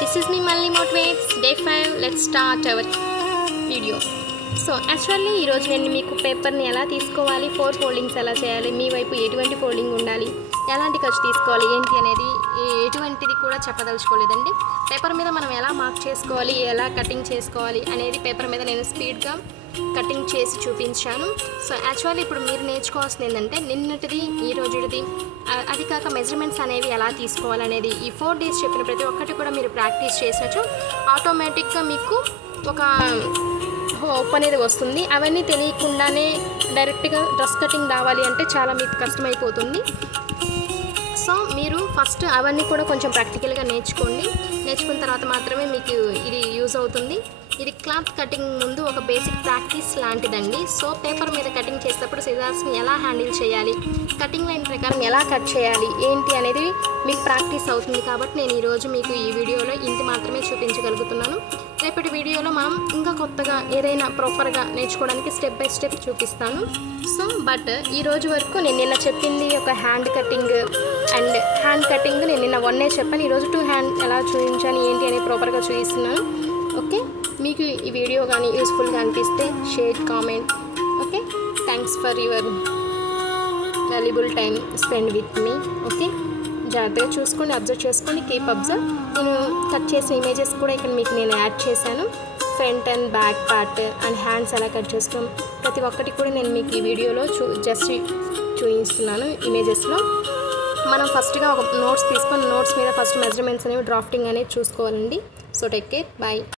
This is me Malli Motivates Day 5. Let's start our video. So actually ఈరోజు నేను మీకు పేపర్ని ఎలా తీసుకోవాలి, 4 ఫోల్డింగ్స్ ఎలా చేయాలి, మీ వైపు ఎటువంటి ఫోల్డింగ్ ఉండాలి, ఎలాంటి ఖర్చు తీసుకోవాలి ఏంటి అనేది ఎటువంటిది కూడా చెప్పదలుచుకోలేదండి. పేపర్ మీద మనం ఎలా మార్క్ చేసుకోవాలి, ఎలా కటింగ్ చేసుకోవాలి అనేది పేపర్ మీద నేను స్పీడ్గా కటింగ్ చేసి చూపించాను. సో యాక్చువల్లీ ఇప్పుడు మీరు నేర్చుకోవాల్సింది ఏంటంటే నిన్నటిది ఈ రోజుది, అది కాక మెజర్మెంట్స్ అనేవి ఎలా తీసుకోవాలనేది ఈ 4 డేస్ చెప్పిన ప్రతి ఒక్కటి కూడా మీరు ప్రాక్టీస్ చేసినచ్చు ఆటోమేటిక్గా మీకు ఒక హోప్ అనేది వస్తుంది. అవన్నీ తెలియకుండానే డైరెక్ట్గా డ్రెస్ కటింగ్ రావాలి అంటే చాలా మీకు కష్టమైపోతుంది. సో మీరు ఫస్ట్ అవన్నీ కూడా కొంచెం ప్రాక్టికల్గా నేర్చుకున్న తర్వాత మాత్రమే మీకు ఇది యూజ్ అవుతుంది. ఇది క్లాత్ కటింగ్ ముందు ఒక బేసిక్ ప్రాక్టీస్ లాంటిదండి. సో పేపర్ మీద కటింగ్ చేసేటప్పుడు సిజర్స్ని ఎలా హ్యాండిల్ చేయాలి, కటింగ్ లైన్ ప్రకారం ఎలా కట్ చేయాలి ఏంటి అనేది మీకు ప్రాక్టీస్ అవుతుంది. కాబట్టి నేను ఈరోజు మీకు ఈ వీడియోలో ఇంటి మాత్రమే చూపించగలుగుతున్నాను. రేపటి వీడియోలో మనం ఇంకా కొత్తగా ఏదైనా ప్రాపర్గా నేర్చుకోవడానికి స్టెప్ బై స్టెప్ చూపిస్తాను. సో బట్ ఈరోజు వరకు నేను నిన్న చెప్పింది ఒక హ్యాండ్ కటింగ్ నేను నిన్న 1 చెప్పాను. ఈరోజు 2 హ్యాండ్ ఎలా చూపించాను ఏంటి అనేది ప్రాపర్గా చూపిస్తున్నాను. ఓకే, మీకు ఈ వీడియో కానీ యూస్ఫుల్గా అనిపిస్తే share, comment. Okay, thanks for your valuable time spend with me. Okay, జాగ్రత్తగా చూసుకోండి, అబ్జర్వ్ చేసుకోండి, కీప్ అబ్జర్వ్. నేను కట్ చేసిన ఇమేజెస్ కూడా ఇక్కడ మీకు నేను యాడ్ చేశాను. Front and back part and hands ఎలా కట్ చేసుకోవడం ప్రతి ఒక్కటి కూడా నేను మీకు ఈ వీడియోలో జస్ట్ చూపిస్తున్నాను. ఇమేజెస్లో మనం ఫస్ట్గా ఒక నోట్స్ తీసుకొని నోట్స్ మీద ఫస్ట్ మెజర్మెంట్స్ అనేవి డ్రాఫ్టింగ్ అనేది చూసుకోవాలండి. So take care, bye.